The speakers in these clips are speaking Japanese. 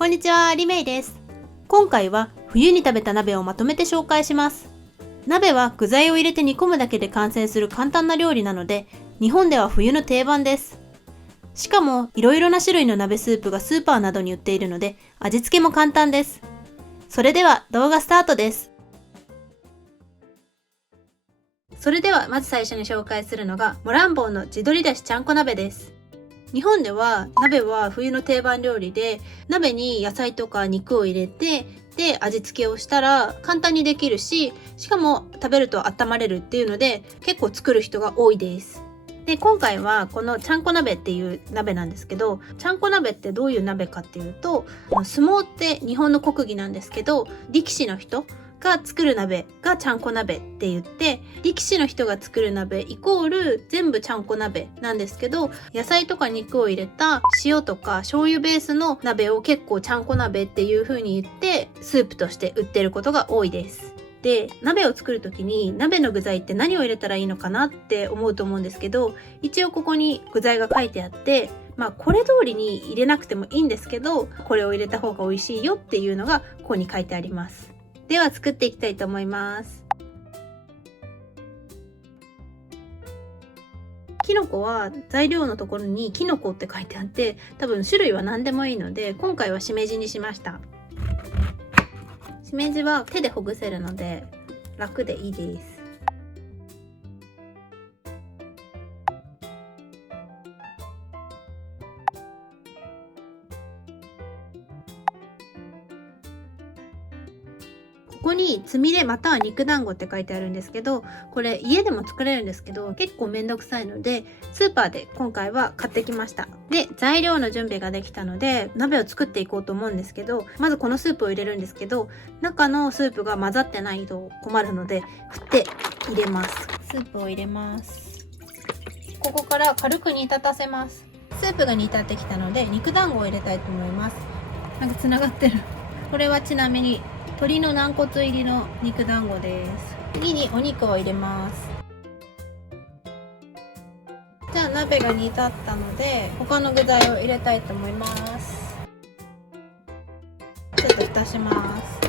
こんにちは、りめいです。今回は冬に食べた鍋をまとめて紹介します。鍋は具材を入れて煮込むだけで完成する簡単な料理なので、日本では冬の定番です。しかも、いろいろな種類の鍋スープがスーパーなどに売っているので、味付けも簡単です。それでは動画スタートです。それではまず最初に紹介するのが、モランボンの地鶏だしちゃんこ鍋です。日本では鍋は冬の定番料理で、鍋に野菜とか肉を入れて、で味付けをしたら簡単にできるし、しかも食べると温まれるっていうので結構作る人が多いです。で今回はこのちゃんこ鍋っていう鍋なんですけど、ちゃんこ鍋ってどういう鍋かっていうと、相撲って日本の国技なんですけど、力士の人が作る鍋がちゃんこ鍋って言って、力士の人が作る鍋イコール全部ちゃんこ鍋なんですけど、野菜とか肉を入れた塩とか醤油ベースの鍋を結構ちゃんこ鍋っていう風に言ってスープとして売ってることが多いです。で、鍋を作る時に鍋の具材って何を入れたらいいのかなって思うと思うんですけど、一応ここに具材が書いてあって、これ通りに入れなくてもいいんですけど、これを入れた方が美味しいよっていうのがここに書いてあります。では作っていきたいと思います。きのこは材料のところにきのこって書いてあって、多分種類は何でもいいので、今回はしめじにしました。しめじは手でほぐせるので楽でいいです。ここにつみれまたは肉団子って書いてあるんですけど、これ家でも作れるんですけど結構めんどくさいので、スーパーで今回は買ってきました。で、材料の準備ができたので鍋を作っていこうと思うんですけど、まずこのスープを入れるんですけど、中のスープが混ざってないと困るので振って入れます。スープを入れます。ここから軽く煮立たせます。スープが煮立ってきたので肉団子を入れたいと思います。なんかつながってる。これはちなみに鶏の軟骨入りの肉団子です。次にお肉を入れます。じゃあ鍋が煮立ったので他の具材を入れたいと思います。ちょっと蓋します。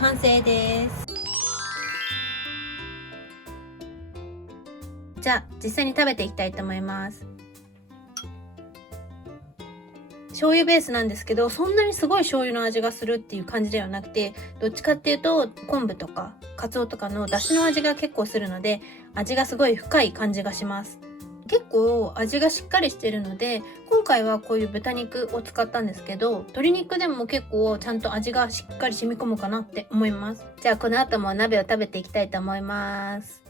完成です。じゃあ実際に食べていきたいと思います。醤油ベースなんですけど、そんなにすごい醤油の味がするっていう感じではなくて、どっちかっていうと昆布とかカツオとかの出汁の味が結構するので、味がすごい深い感じがします。結構味がしっかりしてるので、今回はこういう豚肉を使ったんですけど、鶏肉でも結構ちゃんと味がしっかり染み込むかなって思います。じゃあこの後も鍋を食べていきたいと思います。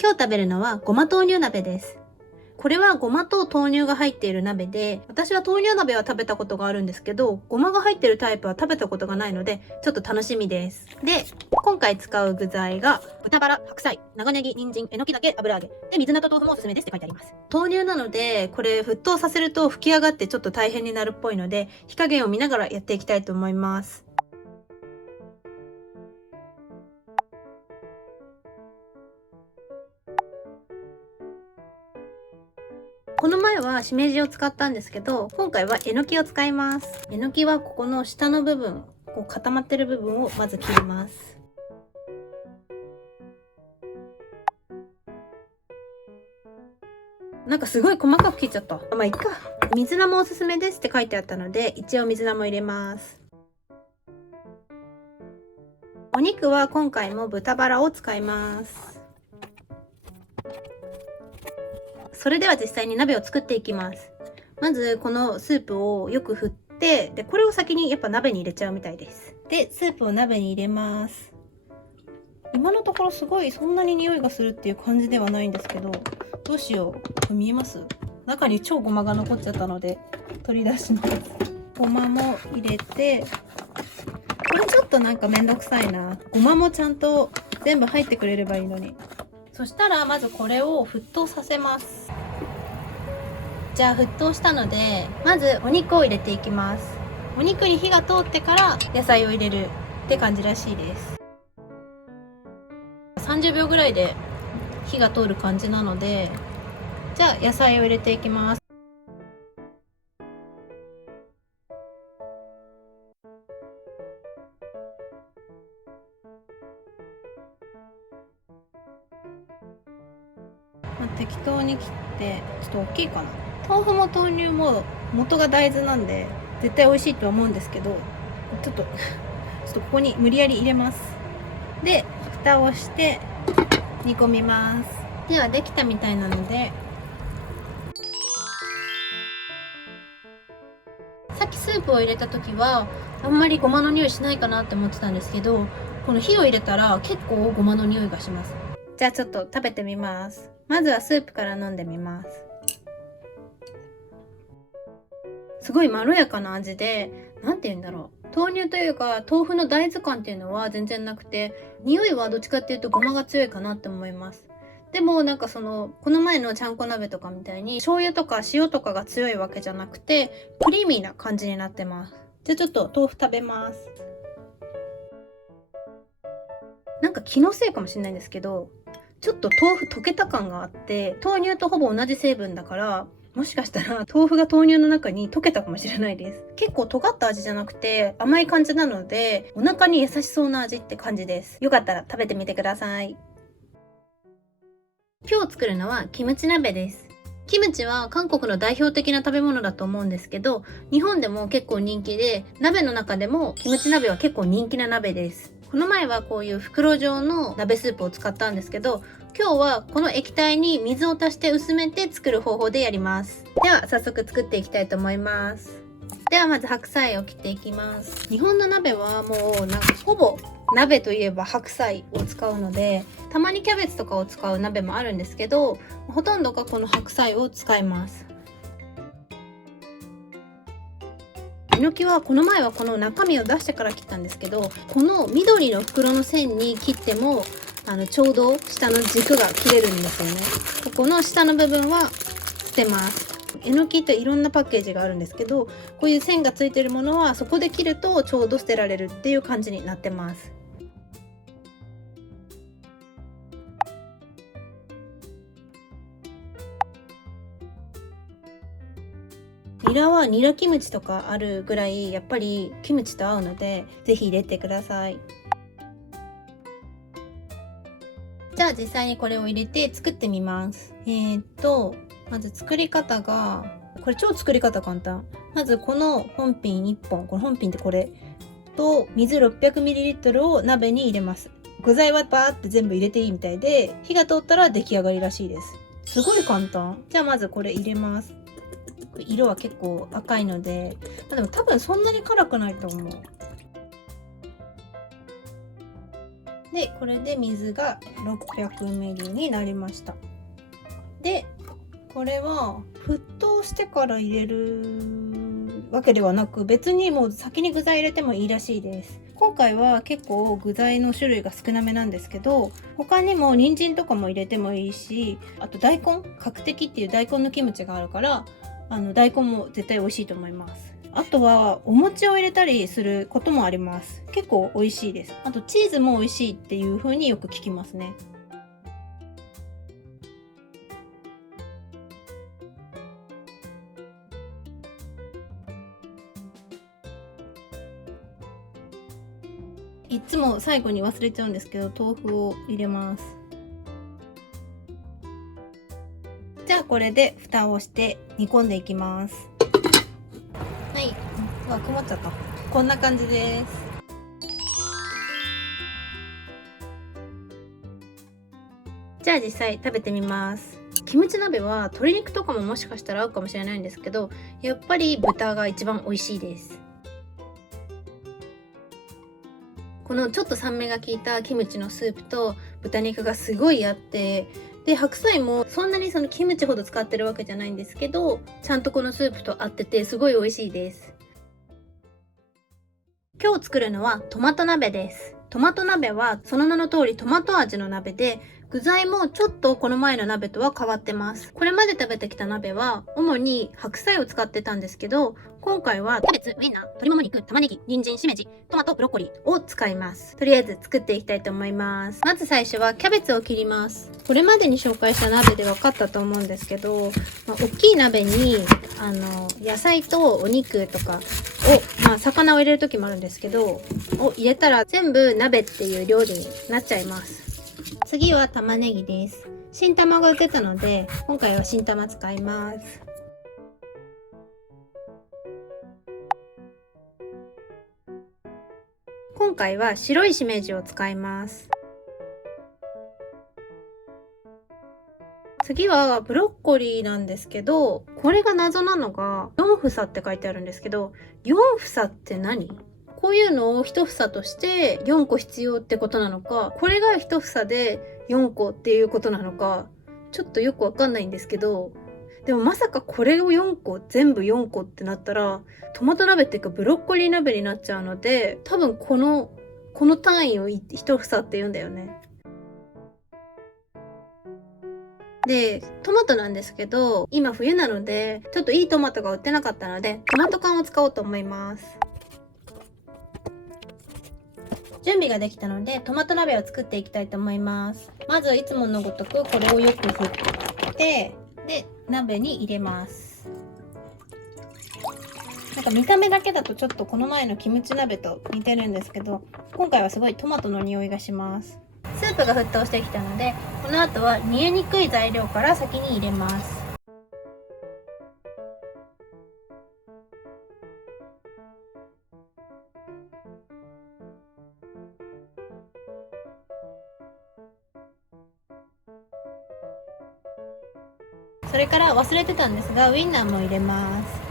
今日食べるのはごま豆乳鍋です。これはごまと豆乳が入っている鍋で、私は豆乳鍋は食べたことがあるんですけど、ごまが入ってるタイプは食べたことがないので、ちょっと楽しみです。で、今回使う具材が豚バラ、白菜、長ネギ、人参、えのきだけ、油揚げで、水菜と豆腐もおすすめですって書いてあります。豆乳なのでこれ沸騰させると吹き上がってちょっと大変になるっぽいので、火加減を見ながらやっていきたいと思います。この前はしめじを使ったんですけど、今回はえのきを使います。えのきはここの下の部分、こう固まってる部分をまず切ります。なんかすごい細かく切っちゃった。まあいっか。水菜もおすすめですって書いてあったので、一応水菜も入れます。お肉は今回も豚バラを使います。それでは実際に鍋を作っていきます。まずこのスープをよく振って、でこれを先にやっぱ鍋に入れちゃうみたいです。でスープを鍋に入れます。今のところすごいそんなに匂いがするっていう感じではないんですけど、どうしよう。見えます？中に超ごまが残っちゃったので取り出します。ごまも入れて、これちょっとなんかめんどくさいな。ごまもちゃんと全部入ってくれればいいのに。そしたらまずこれを沸騰させます。じゃあ沸騰したので、まずお肉を入れていきます。お肉に火が通ってから野菜を入れるって感じらしいです。30秒ぐらいで火が通る感じなので、じゃあ野菜を入れていきます。適当に切って、ちょっと大きいかな。豆腐も豆乳も元が大豆なんで絶対美味しいとは思うんですけど、ちょっとここに無理やり入れます。で蓋をして煮込みます。ではできたみたいなので、さっきスープを入れた時はあんまりごまの匂いしないかなって思ってたんですけど、この火を入れたら結構ごまの匂いがします。じゃあちょっと食べてみます。まずはスープから飲んでみます。すごいまろやかな味で、なんて言うんだろう、豆乳というか豆腐の大豆感っていうのは全然なくて、匂いはどっちかっていうとごまが強いかなって思います。でもなんかこの前のちゃんこ鍋とかみたいに醤油とか塩とかが強いわけじゃなくて、クリーミーな感じになってます。じゃあちょっと豆腐食べます。なんか気のせいかもしれないんですけど、ちょっと豆腐溶けた感があって、豆乳とほぼ同じ成分だから、もしかしたら豆腐が豆乳の中に溶けたかもしれないです。結構尖った味じゃなくて甘い感じなので、お腹に優しそうな味って感じです。よかったら食べてみてください。今日作るのはキムチ鍋です。キムチは韓国の代表的な食べ物だと思うんですけど、日本でも結構人気で、鍋の中でもキムチ鍋は結構人気な鍋です。この前はこういう袋状の鍋スープを使ったんですけど、今日はこの液体に水を足して薄めて作る方法でやります。では早速作っていきたいと思います。ではまず白菜を切っていきます。日本の鍋はもうなんかほぼ鍋といえば白菜を使うので、たまにキャベツとかを使う鍋もあるんですけど、ほとんどがこの白菜を使います。えのきはこの前はこの中身を出してから切ったんですけど、この緑の袋の線に切ってもちょうど下の軸が切れるんですよね。ここの下の部分は捨てます。えのきっていろんなパッケージがあるんですけど、こういう線がついてるものはそこで切るとちょうど捨てられるっていう感じになってます。ニラはニラキムチとかあるぐらいやっぱりキムチと合うので、ぜひ入れてください。じゃあ実際にこれを入れて作ってみます。まず作り方が、これ超作り方簡単。まずこの本品1本、この本品ってこれと水 600ml を鍋に入れます。具材はバーって全部入れていいみたいで、火が通ったら出来上がりらしいです。すごい簡単。じゃあまずこれ入れます。色は結構赤いので、でも多分そんなに辛くないと思う。でこれで水が 600ml になりました。でこれは沸騰してから入れるわけではなく、別にもう先に具材入れてもいいらしいです。今回は結構具材の種類が少なめなんですけど、他にも人参とかも入れてもいいし、あと大根、角的っていう大根のキムチがあるから、大根も絶対美味しいと思います。あとはお餅を入れたりすることもあります。結構美味しいです。あとチーズも美味しいっていう風によく聞きますね。いつも最後に忘れちゃうんですけど、豆腐を入れます。じゃあこれで蓋をして煮込んでいきます。はい、曇っちゃった。こんな感じです。じゃあ実際食べてみます。キムチ鍋は鶏肉とかももしかしたら合うかもしれないんですけど、やっぱり豚が一番美味しいです。このちょっと酸味が効いたキムチのスープと豚肉がすごい合って、で白菜もそんなにそのキムチほど使ってるわけじゃないんですけど、ちゃんとこのスープと合っててすごい美味しいです。今日作るのはトマト鍋です。トマト鍋はその名の通りトマト味の鍋で、具材もちょっとこの前の鍋とは変わってます。これまで食べてきた鍋は主に白菜を使ってたんですけど、今回はキャベツ、ウインナー、鶏もも肉、玉ねぎ、人参、しめじ、トマト、ブロッコリーを使います。とりあえず作っていきたいと思います。まず最初はキャベツを切ります。これまでに紹介した鍋で分かったと思うんですけど、大きい鍋に野菜とお肉とかを、魚を入れる時もあるんですけど、を入れたら全部鍋っていう料理になっちゃいます。次は玉ねぎです。新玉が売ってたので、今回は新玉使います。今回は白いしめじを使います。次はブロッコリーなんですけど、これが謎なのが4房って書いてあるんですけど、4房って何？こういうのを1房として4個必要ってことなのか、これが1房で4個っていうことなのか、ちょっとよくわかんないんですけど、でもまさかこれを4個、全部4個ってなったら、トマト鍋っていうかブロッコリー鍋になっちゃうので、多分この単位を1房って言うんだよね。で、トマトなんですけど、今冬なので、ちょっといいトマトが売ってなかったので、トマト缶を使おうと思います。準備ができたので、トマト鍋を作っていきたいと思います。まずいつものごとくこれをよく振って、で、鍋に入れます。なんか見た目だけだとちょっとこの前のキムチ鍋と似てるんですけど、今回はすごいトマトの匂いがします。スープが沸騰してきたので、この後は煮えにくい材料から先に入れます。それから忘れてたんですが、ウインナーも入れます。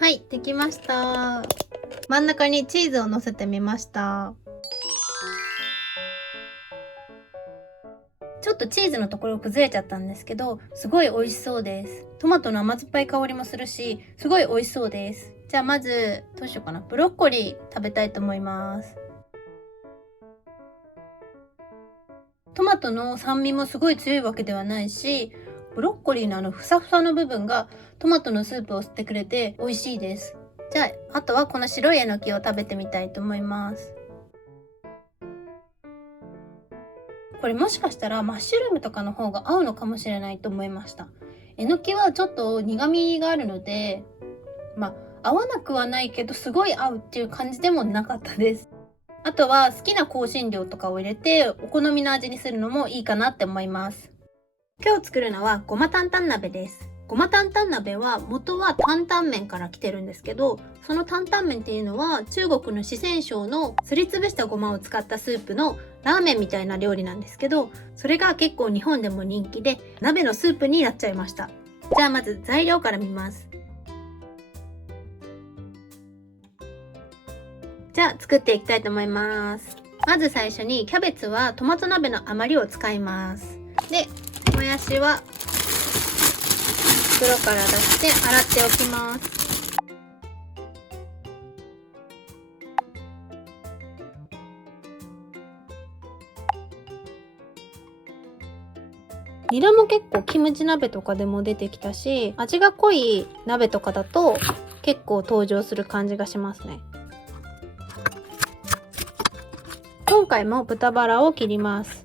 はい、できました。真ん中にチーズを乗せてみました。ちょっとチーズのところ崩れちゃったんですけど、すごい美味しそうです。トマトの甘酸っぱい香りもするし、すごい美味しそうです。じゃあまず、どうしようかな。ブロッコリー食べたいと思います。トマトの酸味もすごい強いわけではないし、ブロッコリーのふさふさの部分がトマトのスープを吸ってくれて美味しいです。じゃあ、あとはこの白いえのきを食べてみたいと思います。これもしかしたらマッシュルームとかの方が合うのかもしれないと思いました。えのきはちょっと苦味があるので、合わなくはないけどすごい合うっていう感じでもなかったです。あとは好きな香辛料とかを入れてお好みの味にするのもいいかなって思います。今日作るのはごま担々鍋です。ごま担々鍋は元は担々麺から来てるんですけど、その担々麺っていうのは中国の四川省のすりつぶしたごまを使ったスープのラーメンみたいな料理なんですけど、それが結構日本でも人気で鍋のスープになっちゃいました。じゃあまず材料から見ます。じゃあ作っていきたいと思います。まず最初にキャベツはトマト鍋の余りを使います。で、もやしは袋から出して洗っておきます。ニラも結構キムチ鍋とかでも出てきたし、味が濃い鍋とかだと結構登場する感じがしますね。今回も豚バラを切ります。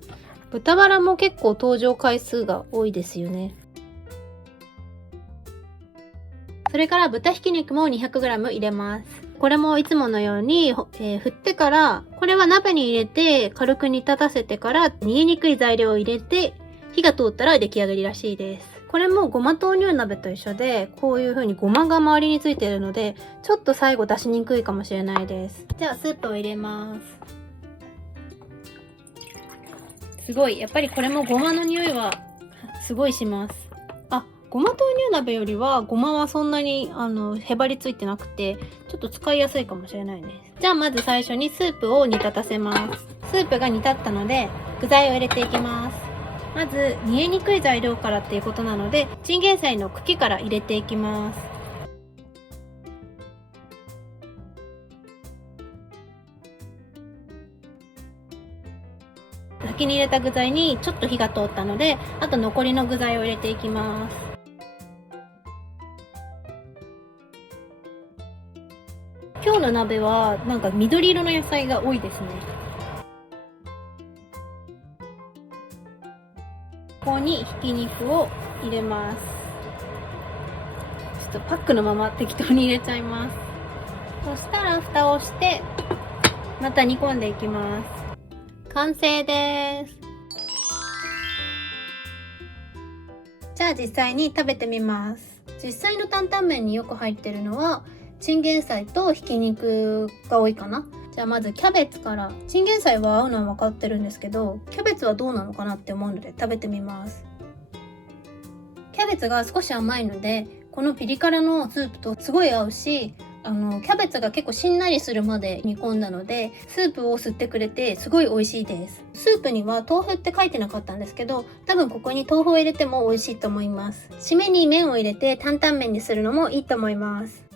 豚バラも結構登場回数が多いですよね。それから豚ひき肉も 200g 入れます。これもいつものように、振ってから、これは鍋に入れて軽く煮立たせてから煮えにくい材料を入れて火が通ったら出来上がりらしいです。これもごま豆乳鍋と一緒で、こういう風にごまが周りについているので、ちょっと最後出しにくいかもしれないです。じゃあスープを入れます。すごい、やっぱりこれもごまの匂いはすごいします。あ、ごま豆乳鍋よりはごまはそんなにへばりついてなくてちょっと使いやすいかもしれないです。じゃあまず最初にスープを煮立たせます。スープが煮立ったので具材を入れていきます。まず煮えにくい材料からっていうことなのでチンゲン菜の茎から入れていきます。先に入れた具材にちょっと火が通ったのであと残りの具材を入れていきます。今日の鍋はなんか緑色の野菜が多いですね。ここにひき肉を入れます。ちょっとパックのまま適当に入れちゃいます。そしたら蓋をしてまた煮込んでいきます。完成です。じゃあ実際に食べてみます。実際の担々麺によく入ってるのはチンゲン菜とひき肉が多いかな。じゃあまずキャベツから。チンゲン菜は合うのは分かってるんですけど、キャベツはどうなのかなって思うので食べてみます。キャベツが少し甘いのでこのピリ辛のスープとすごい合うし、キャベツが結構しんなりするまで煮込んだのでスープを吸ってくれてすごい美味しいです。スープには豆腐って書いてなかったんですけど、多分ここに豆腐を入れても美味しいと思います。締めに麺を入れて担々麺にするのもいいと思います。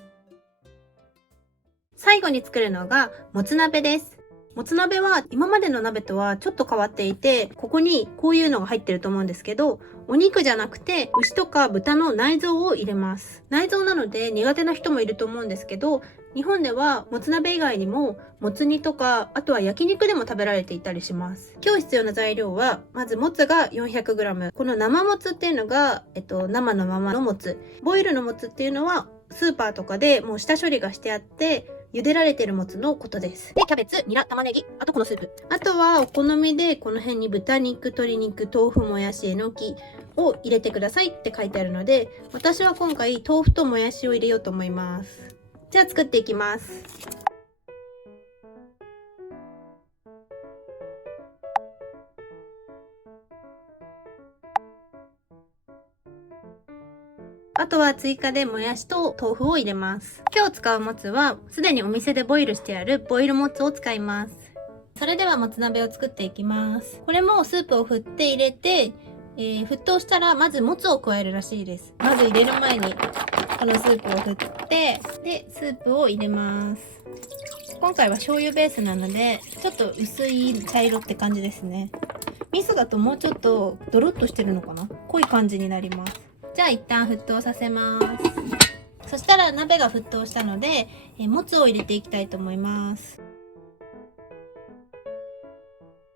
最後に作るのがもつ鍋です。もつ鍋は今までの鍋とはちょっと変わっていて、ここにこういうのが入ってると思うんですけど、お肉じゃなくて牛とか豚の内臓を入れます。内臓なので苦手な人もいると思うんですけど、日本ではもつ鍋以外にももつ煮とか、あとは焼肉でも食べられていたりします。今日必要な材料はまずもつが 400g、 この生もつっていうのが、生のままのもつ、ボイルのもつっていうのはスーパーとかでもう下処理がしてあって茹でられてるもつのことです。で、キャベツ、ニラ、玉ねぎ、あとこのスープ。あとはお好みでこの辺に豚肉、鶏肉、豆腐、もやし、えのきを入れてくださいって書いてあるので、私は今回豆腐ともやしを入れようと思います。じゃあ作っていきます。あとは追加でもやしと豆腐を入れます。今日使うもつはすでにお店でボイルしてあるボイルもつを使います。それではもつ鍋を作っていきます。これもスープを振って入れて、沸騰したらまずもつを加えるらしいです。まず入れる前にこのスープを振って、でスープを入れます。今回は醤油ベースなのでちょっと薄い茶色って感じですね。味噌だともうちょっとドロッとしてるのかな、濃い感じになります。じゃあ一旦沸騰させます。そしたら鍋が沸騰したので、もつを入れていきたいと思います。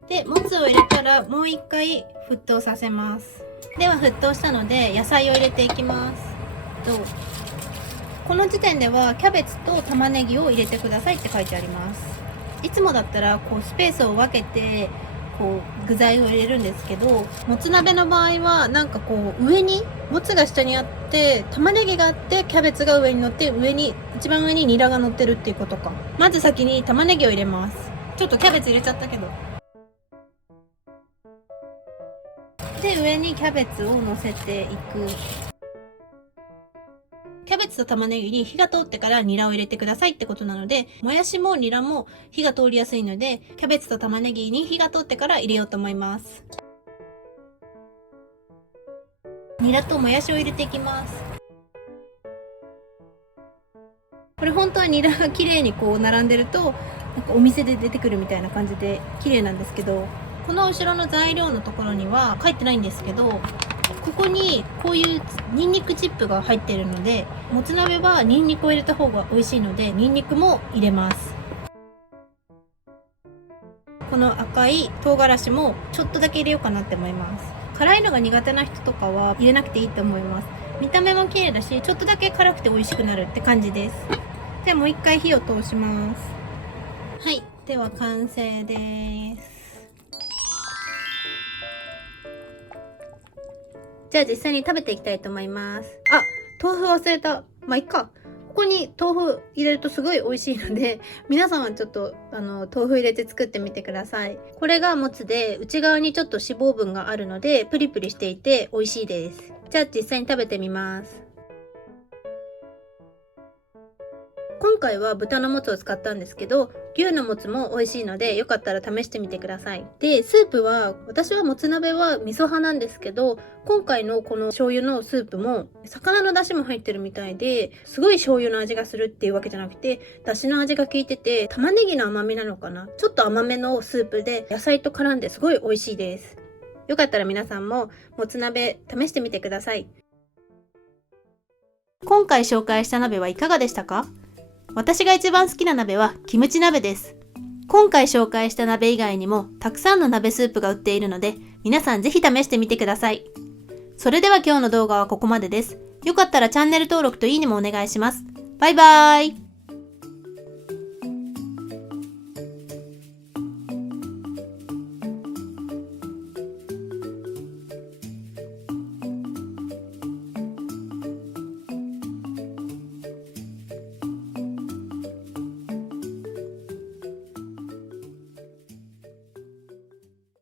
で、もつを入れたらもう一回沸騰させます。では沸騰したので野菜を入れていきます。この時点ではキャベツと玉ねぎを入れてくださいって書いてあります。いつもだったらこうスペースを分けてこう具材を入れるんですけど、もつ鍋の場合はなんかこう上にもつが下にあって玉ねぎがあってキャベツが上に乗って、一番上にニラが乗ってるっていうことか。まず先に玉ねぎを入れます。ちょっとキャベツ入れちゃったけど。で上にキャベツを乗せていく。キャベツと玉ねぎに火が通ってからニラを入れてくださいってことなので、もやしもニラも火が通りやすいのでキャベツと玉ねぎに火が通ってから入れようと思います。ニラともやしを入れていきます。これ本当はニラが綺麗にこう並んでるとなんかお店で出てくるみたいな感じで綺麗なんですけど、この後ろの材料のところには書いてないんですけど、ここにこういうニンニクチップが入っているので、もつ鍋はニンニクを入れた方が美味しいのでニンニクも入れます。この赤い唐辛子もちょっとだけ入れようかなって思います。辛いのが苦手な人とかは入れなくていいと思います。見た目も綺麗だしちょっとだけ辛くて美味しくなるって感じです。でもう一回火を通します。はい、では完成です。じゃあ実際に食べていきたいと思います。あ、豆腐忘れた。まあいっか。ここに豆腐入れるとすごい美味しいので、皆さんはちょっと豆腐入れて作ってみてください。これがもつで内側にちょっと脂肪分があるのでプリプリしていて美味しいです。じゃあ実際に食べてみます。今回は豚のもつを使ったんですけど、牛のもつも美味しいので、よかったら試してみてください。で、スープは、私はもつ鍋は味噌派なんですけど、今回のこの醤油のスープも、魚の出汁も入ってるみたいで、すごい醤油の味がするっていうわけじゃなくて、出汁の味が効いてて、玉ねぎの甘みなのかな、ちょっと甘めのスープで、野菜と絡んですごい美味しいです。よかったら皆さんも、もつ鍋試してみてください。今回紹介した鍋はいかがでしたか？私が一番好きな鍋はキムチ鍋です。今回紹介した鍋以外にもたくさんの鍋スープが売っているので、皆さんぜひ試してみてください。それでは今日の動画はここまでです。よかったらチャンネル登録といいねもお願いします。バイバーイ。